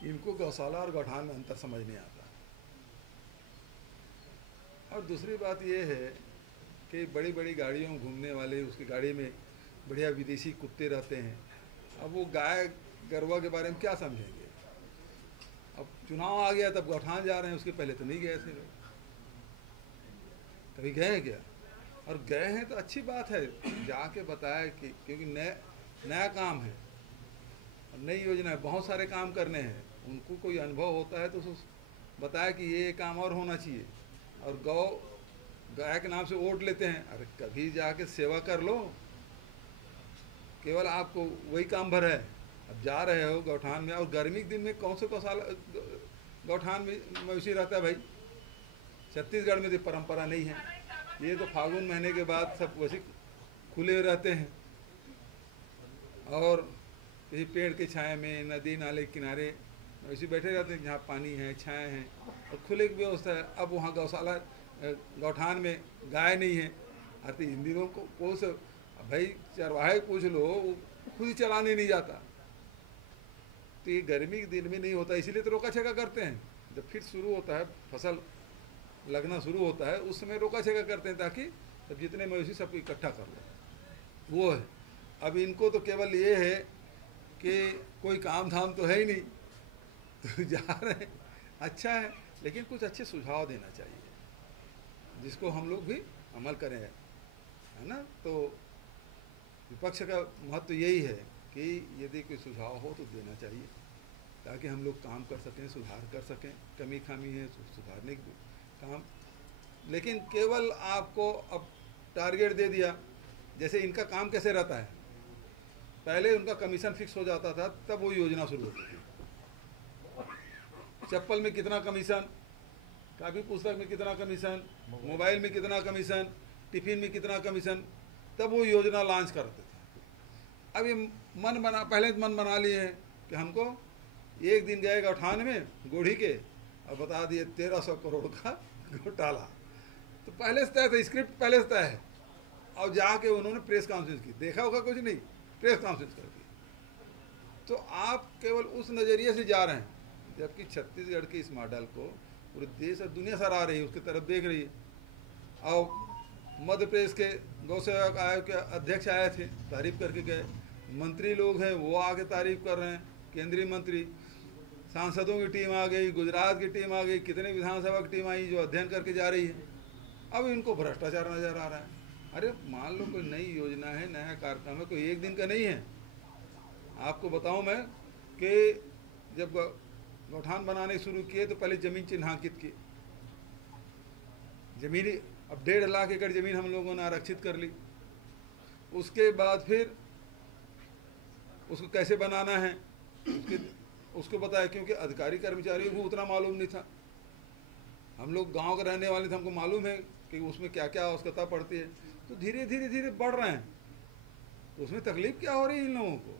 इनको गौशाला और गौठान में अंतर समझ नहीं आता। और दूसरी बात ये है कि बड़ी बड़ी गाड़ियों में घूमने वाले, उसकी गाड़ी में बढ़िया विदेशी कुत्ते रहते हैं। अब वो गाय गरवा के बारे में क्या समझेंगे। अब चुनाव आ गया तब गौठान जा रहे हैं, उसके पहले तो नहीं गए थे लोग। कभी गए हैं क्या? और गए हैं तो अच्छी बात है, जाके बताया कि क्योंकि नया काम है और नई योजना है, बहुत सारे काम करने हैं। उनको कोई अनुभव होता है तो उसको बताया कि ये काम और होना चाहिए। और गाय के नाम से वोट लेते हैं। अरे कभी जाके सेवा कर लो, केवल आपको वही काम भर है। अब जा रहे हो गौठान में, और गर्मी के दिन में कौन से गौशाला गौठान में मवेशी रहता है भाई? छत्तीसगढ़ में तो परंपरा नहीं है। ये तो फागुन महीने के बाद सब वैसे खुले रहते हैं और किसी पेड़ के छाए में, नदी नाले के किनारे वैसे बैठे रहते हैं जहाँ पानी है, छाए हैं और खुले की व्यवस्था है। अब वहाँ गौशाला गौठान में गाय नहीं है। अरे इन दिनों को सब भाई चरवाहे पूछ लो, वो खुद ही चलाने नहीं जाता। तो ये गर्मी के दिन में नहीं होता, इसीलिए तो रोका छेका करते हैं। जब फिर शुरू होता है, फसल लगना शुरू होता है, उस समय रोका छेका करते हैं ताकि तब जितने मवेशी सबको इकट्ठा कर लो। वो है। अब इनको तो केवल ये है कि कोई काम धाम तो है ही नहीं, तो जा रहे हैं। अच्छा है, लेकिन कुछ अच्छे सुझाव देना चाहिए जिसको हम लोग भी अमल करें, है ना। तो विपक्ष का महत्व यही है कि यदि कोई सुझाव हो तो देना चाहिए ताकि हम लोग काम कर सकें, सुधार कर सकें। कमी खामी है तो सुधारने की काम। लेकिन केवल आपको अब टारगेट दे दिया, जैसे इनका काम कैसे रहता है, पहले उनका कमीशन फिक्स हो जाता था, तब वो योजना शुरू होती थी। चप्पल में कितना कमीशन, कापी पुस्तक में कितना कमीशन, मोबाइल में कितना कमीशन, टिफिन में कितना कमीशन, तब वो योजना लॉन्च करते थे। अब ये पहले मन बना लिए हैं कि हमको एक दिन गए गौठान में गोढ़ी के और बता दिए 1300 करोड़ का घोटाला। तो पहले से तय था, स्क्रिप्ट पहले से तय है। और जाके उन्होंने प्रेस कॉन्फ्रेंस की, देखा होगा कुछ नहीं, प्रेस कॉन्फ्रेंस कर दी। तो आप केवल उस नज़रिए से जा रहे हैं, जबकि छत्तीसगढ़ के इस मॉडल को पूरे देश और दुनिया सराह रही है, उसकी तरफ देख रही है। और मध्य प्रदेश के गौ सेवक आयोग के अध्यक्ष आए थे, तारीफ करके गए। मंत्री लोग हैं वो आके तारीफ कर रहे हैं, केंद्रीय मंत्री, सांसदों की टीम आ गई, गुजरात की टीम आ गई, कितने विधानसभा की टीम आई जो अध्ययन करके जा रही है। अब इनको भ्रष्टाचार नज़र आ रहा है। अरे मान लो कोई नई योजना है, नया कार्यक्रम है, कोई एक दिन का नहीं है। आपको बताऊं मैं कि जब गौठान बनाने शुरू किए तो पहले ज़मीन चिन्हांकित की, ज़मीन अब 1.5 लाख एकड़ ज़मीन हम लोगों ने आरक्षित कर ली। उसके बाद फिर उसको कैसे बनाना है उसको बताया, क्योंकि अधिकारी कर्मचारियों को उतना मालूम नहीं था। हम लोग गांव के रहने वाले थे, हमको मालूम है कि उसमें क्या क्या आवश्यकता पड़ती है। तो धीरे धीरे धीरे बढ़ रहे हैं, तो उसमें तकलीफ क्या हो रही है इन लोगों को।